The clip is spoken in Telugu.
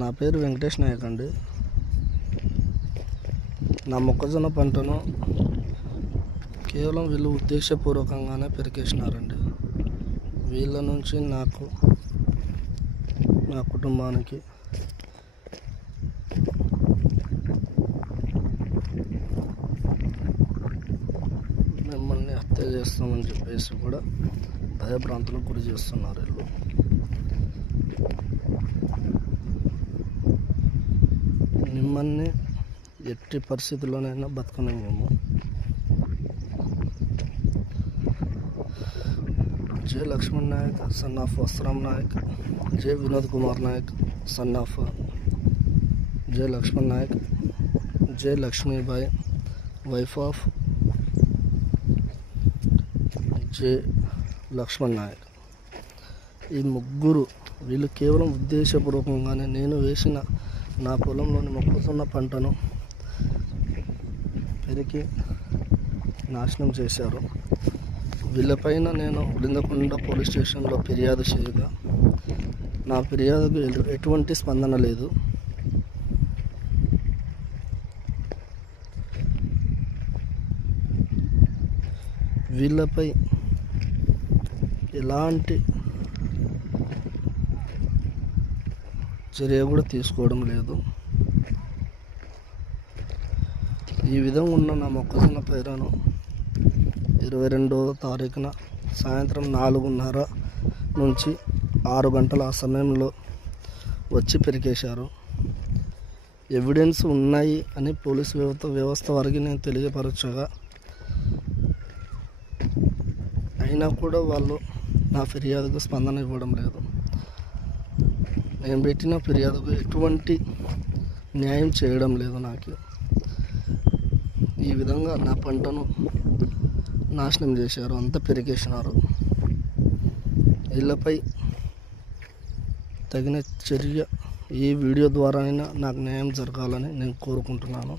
నా పేరు వెంకటేష్ నాయక్ అండి. నా మొక్కజొన్న పంటను కేవలం వీళ్ళు ఉద్దేశపూర్వకంగానే పెరికేసినారండి. వీళ్ళ నుంచి నాకు, నా కుటుంబానికి మిమ్మల్ని హత్య చేస్తామని చెప్పేసి కూడా భయభ్రాంతులకు గురి చేస్తున్నారు వీళ్ళు. మిమ్మల్ని ఎట్టి పరిస్థితుల్లోనైనా బతకనివ్వము. జై లక్ష్మణ్ నాయక్ సన్ ఆఫ్ వస్త్రామ్ నాయక్, జై వినోద్ కుమార్ నాయక్ సన్ ఆఫ్ జై లక్ష్మణ్ నాయక్, జై లక్ష్మీబాయి వైఫ్ ఆఫ్ జై లక్ష్మణ్ నాయక్. ఈ ముగ్గురు వీళ్ళు కేవలం ఉద్దేశపూర్వకంగానే నేను వేసిన నా పొలంలోని మొక్కజొన్న పంటను పెరికి నాశనం చేశారు. వీళ్ళపైన నేను ఉలిందకొండ పోలీస్ స్టేషన్లో ఫిర్యాదు చేయగా నా ఫిర్యాదుకు ఎటువంటి స్పందన లేదు. వీళ్ళపై ఎలాంటి చర్య కూడా తీసుకోవడం లేదు. ఈ విధంగా ఉన్న నా మొక్కజొన్న పైరును 22వ తారీఖున సాయంత్రం 4:30 నుంచి 6 గంటల ఆ సమయంలో వచ్చి పెరికేశారు. ఎవిడెన్స్ ఉన్నాయి అని పోలీస్ వ్యవస్థ వారికి నేను తెలియపరచగా అయినా కూడా వాళ్ళు నా ఫిర్యాదుకు స్పందన ఇవ్వడం లేదు. నేను పెట్టిన ఫిర్యాదుకు ఎటువంటి న్యాయం చేయడం లేదు. నాకు ఈ విధంగా నా పంటను నాశనం చేశారు, అంతా పెరిగేసినారు. వీళ్ళపై తగిన చర్య ఈ వీడియో ద్వారా అయినా నాకు న్యాయం జరగాలని నేను కోరుకుంటున్నాను.